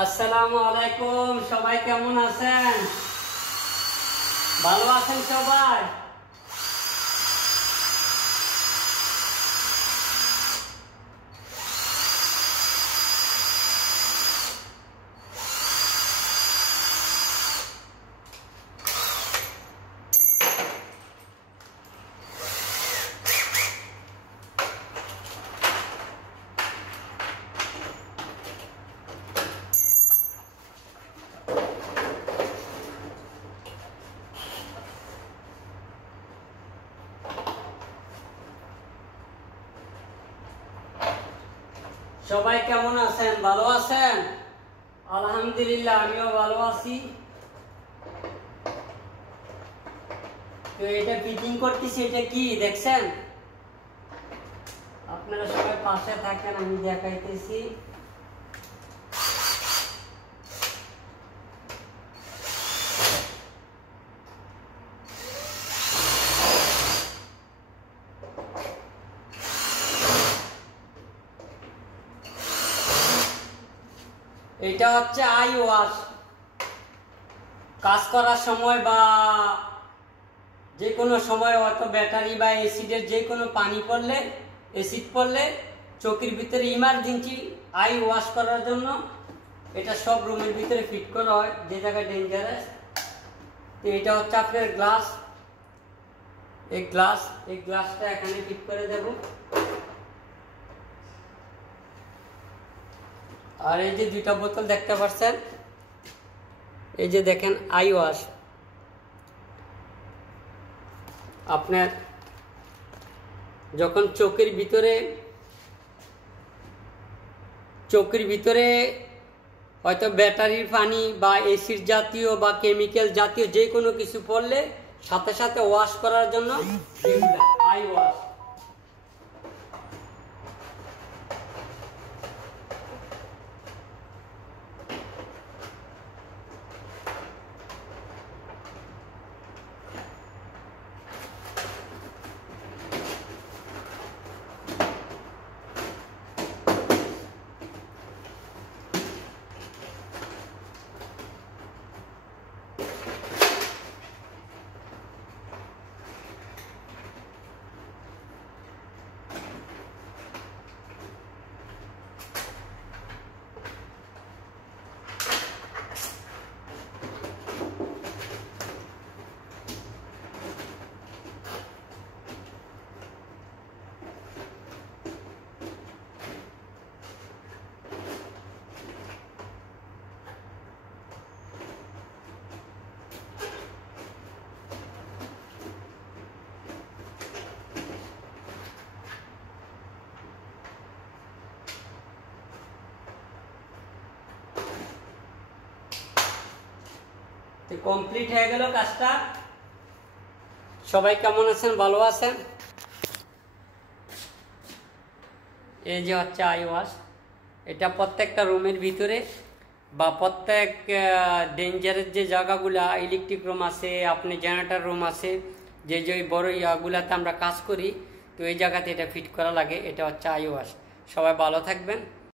আসসালামু আলাইকুম। সবাই কেমন আছেন? ভালো আছেন সবাই? সবাই কেমন আছেন? ভালো আছেন? আলহামদুলিল্লাহ, আমিও ভালো আছি। তো এটা ফিটিং করতেছি, এটা কি দেখছেন? আপনারা সবাই পাশে থাকেন, আমি দেখাইতেছি। এটা হচ্ছে আই ওয়াশ। কাজ করার সময় বা যে কোনো সময় হয়তো ব্যাটারি বা অ্যাসিডের যে কোনো পানি পড়লে, অ্যাসিড পড়লে চোখের ভিতরে ইমার্জেন্সি আই ওয়াশ করার জন্য এটা সব রুমের ভিতরে ফিট করা হয়, যে জায়গায় ডেঞ্জারাস। তো এটা হচ্ছে আপনার গ্লাস। এই গ্লাসটা এখানে ফিট করে দেব। আর এই যে দুইটা বোতল দেখতে পাচ্ছেন, এই যে দেখেন আই ওয়াশ। আপনার যখন চোখের ভিতরে হয়তো ব্যাটারির পানি বা এসিড জাতীয় বা কেমিক্যাল জাতীয় যে কোনো কিছু পড়লে সাথে সাথে ওয়াশ করার জন্য আই ওয়াশ। কমপ্লিট হয়ে গেল কাজটা। সবাই কেমন আছেন? ভালো আছেন? এই যে হচ্ছে আই ওয়াশ। এটা প্রত্যেকটা রুমের ভিতরে বা প্রত্যেক ডেঞ্জারের যে জায়গাগুলা, ইলেকট্রিক রুম আছে, আপনি জেনারেটর রুম আছে, যে যে বড় ইয়াগুলাতে আমরা কাজ করি, তো এই জায়গাতে এটা ফিট করা লাগে। এটা হচ্ছে আই ওয়াশ। সবাই ভালো থাকবেন।